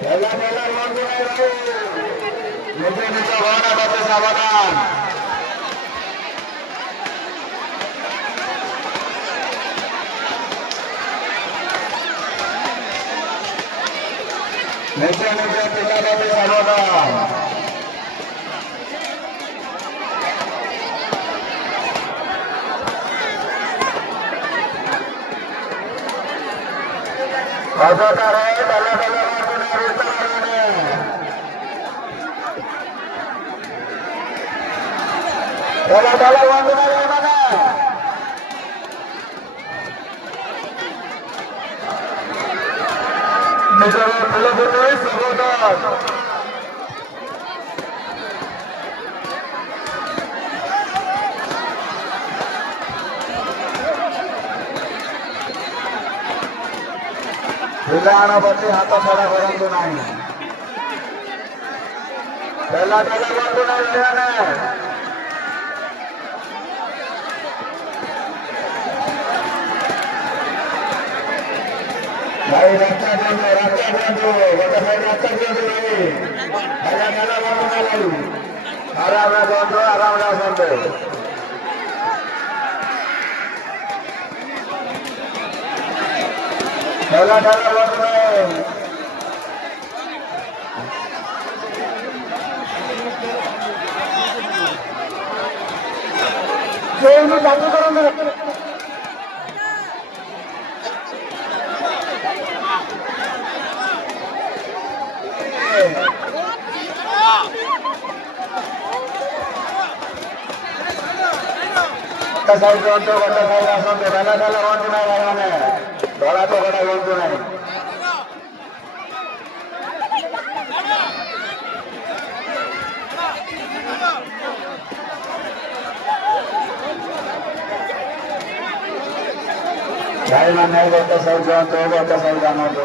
খেলা খেলা বন্ধু নাই ভাই, নিচে নিচে ভাড়া বাতে সাবধান। নিচে নিচে খেলা বাতে সাবধান। অযথার খেলা খেলা বন্ধু নাই রুস্তা মারবে। খেলা খেলা বন্ধু নাই মানে নিজের ফেলে ফেলে সাবধান। ପିଲାଣ ପ୍ରତି ହାତ ଛଡ଼ା କରନ୍ତୁ ନାହିଁ। ଖେଲା ଖେଲା ବନ୍ଧୁ ନାହିଁ ସେମାନେ। ଭାଇ ରାସ୍ତା ଦିଅନ୍ତୁ, ରାସ୍ତା ଦିଅନ୍ତୁ, ଗୋଟେ ସାଇଡ୍ ରାସ୍ତା ଦିଅନ୍ତୁ ଭାଇ। ଖେଲା ଖେଲା ବନ୍ଧୁ ନାହିଁ। ଆରାମରେ ବନ୍ଧୁ, ଆରାମରେ ଆସନ୍ତୁ। খেলা খেলা বন্ধু নাই। কেউ দাবি করুন। ସାଇଡ୍ ରୁହନ୍ତୁ, ଗୋଟେ ସାଇଡ୍ ଆସନ୍ତୁ। ଖେଲା ଖେଲା ବନ୍ଧୁ ନାହିଁ ଭାଇମାନେ, ଧଳା ଚକଟା ବନ୍ଧୁ ନାହିଁ। ଭାଇମାନେ ଗୋଟେ ସାଇଡ୍ ରୁହନ୍ତୁ, ଗୋଟେ ସାଇଡ୍ ଆଣନ୍ତୁ।